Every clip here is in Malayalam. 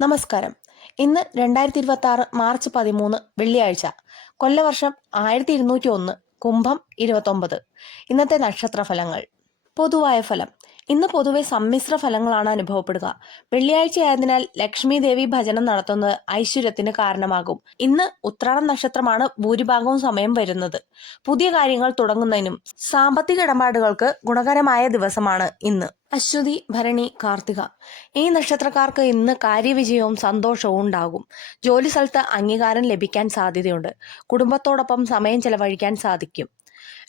നമസ്കാരം. ഇന്ന് 2026 മാർച്ച് 13 വെള്ളിയാഴ്ച. കൊല്ലവർഷം 1201. കുംഭം 29. ഇന്നത്തെ നക്ഷത്രഫലങ്ങൾ. പൊതുവായ ഫലം. ഇന്ന് പൊതുവെ സമ്മിശ്ര ഫലങ്ങളാണ് അനുഭവപ്പെടുക. വെള്ളിയാഴ്ചയായതിനാൽ ലക്ഷ്മി ദേവി ഭജനം നടത്തുന്നത് ഐശ്വര്യത്തിന് കാരണമാകും. ഇന്ന് ഉത്രാടം നക്ഷത്രമാണ് ഭൂരിഭാഗവും സമയം വരുന്നത്. പുതിയ കാര്യങ്ങൾ തുടങ്ങുന്നതിനും സാമ്പത്തിക ഇടപാടുകൾക്ക് ഗുണകരമായ ദിവസമാണ് ഇന്ന്. അശ്വതി, ഭരണി, കാർത്തിക ഈ നക്ഷത്രക്കാർക്ക് ഇന്ന് കാര്യവിജയവും സന്തോഷവും ഉണ്ടാകും. ജോലി സ്ഥലത്ത് അംഗീകാരം ലഭിക്കാൻ സാധ്യതയുണ്ട്. കുടുംബത്തോടൊപ്പം സമയം ചെലവഴിക്കാൻ സാധിക്കും.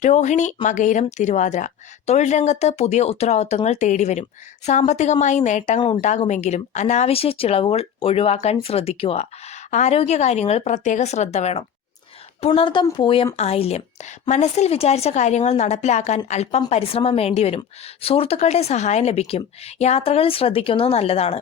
രോഹിണി, മകയിരം, തിരുവാതിര തൊഴിൽ രംഗത്ത് പുതിയ ഉത്തരവാദിത്തങ്ങൾ തേടിവരും. സാമ്പത്തികമായി നേട്ടങ്ങൾ ഉണ്ടാകുമെങ്കിലും അനാവശ്യ ചിലവുകൾ ഒഴിവാക്കാൻ ശ്രദ്ധിക്കുക. ആരോഗ്യകാര്യങ്ങൾ പ്രത്യേക ശ്രദ്ധ വേണം. പുണർദം, പൂയം, ആയില്യം മനസ്സിൽ വിചാരിച്ച കാര്യങ്ങൾ നടപ്പിലാക്കാൻ അല്പം പരിശ്രമം വേണ്ടിവരും. സുഹൃത്തുക്കളുടെ സഹായം ലഭിക്കും. യാത്രകളിൽ ശ്രദ്ധിക്കുന്നത് നല്ലതാണ്.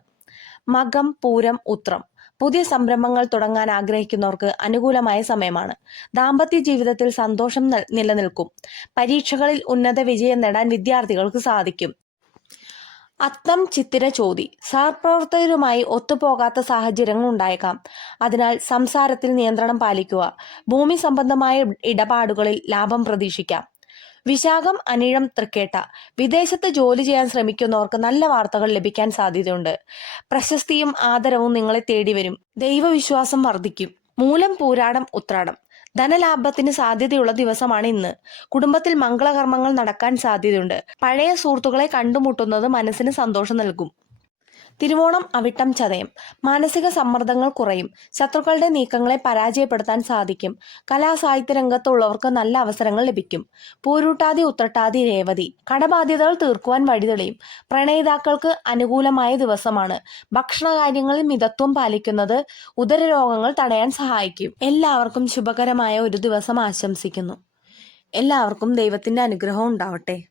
മകം, പൂരം, ഉത്രം പുതിയ സംരംഭങ്ങൾ തുടങ്ങാൻ ആഗ്രഹിക്കുന്നവർക്ക് അനുകൂലമായ സമയമാണ്. ദാമ്പത്യ ജീവിതത്തിൽ സന്തോഷം നിലനിൽക്കും. പരീക്ഷകളിൽ ഉന്നത വിജയം നേടാൻ വിദ്യാർത്ഥികൾക്ക് സാധിക്കും. അത്തം, ചിത്തിര, ചോതി സഹപ്രവർത്തകരുമായി ഒത്തുപോകാത്ത സാഹചര്യങ്ങൾ ഉണ്ടായേക്കാം. അതിനാൽ സംസാരത്തിൽ നിയന്ത്രണം പാലിക്കുക. ഭൂമി സംബന്ധമായ ഇടപാടുകളിൽ ലാഭം പ്രതീക്ഷിക്കാം. വിശാഖം, അനിഴം, തൃക്കേട്ട വിദേശത്ത് ജോലി ചെയ്യാൻ ശ്രമിക്കുന്നവർക്ക് നല്ല വാർത്തകൾ ലഭിക്കാൻ സാധ്യതയുണ്ട്. പ്രശസ്തിയും ആദരവും നിങ്ങളെ തേടിവരും. ദൈവവിശ്വാസം വർദ്ധിക്കും. മൂലം, പൂരാടം, ഉത്രാടം ധനലാഭത്തിന് സാധ്യതയുള്ള ദിവസമാണ് ഇന്ന്. കുടുംബത്തിൽ മംഗളകർമ്മങ്ങൾ നടക്കാൻ സാധ്യതയുണ്ട്. പഴയ സുഹൃത്തുക്കളെ കണ്ടുമുട്ടുന്നത് മനസ്സിന് സന്തോഷം നൽകും. തിരുവോണം, അവിട്ടം, ചതയം മാനസിക സമ്മർദ്ദങ്ങൾ കുറയും. ശത്രുക്കളുടെ നീക്കങ്ങളെ പരാജയപ്പെടുത്താൻ സാധിക്കും. കലാസാഹിത്യ രംഗത്തുള്ളവർക്ക് നല്ല അവസരങ്ങൾ ലഭിക്കും. പൂരുട്ടാതി, ഉത്രട്ടാതി, രേവതി കടബാധ്യതകൾ തീർക്കുവാൻ വഴിതെളിയും. പ്രണയിതാക്കൾക്ക് അനുകൂലമായ ദിവസമാണ്. ഭക്ഷണകാര്യങ്ങളിൽ മിതത്വം പാലിക്കുന്നത് ഉദരരോഗങ്ങൾ തടയാൻ സഹായിക്കും. എല്ലാവർക്കും ശുഭകരമായ ഒരു ദിവസം ആശംസിക്കുന്നു. എല്ലാവർക്കും ദൈവത്തിന്റെ അനുഗ്രഹം ഉണ്ടാവട്ടെ.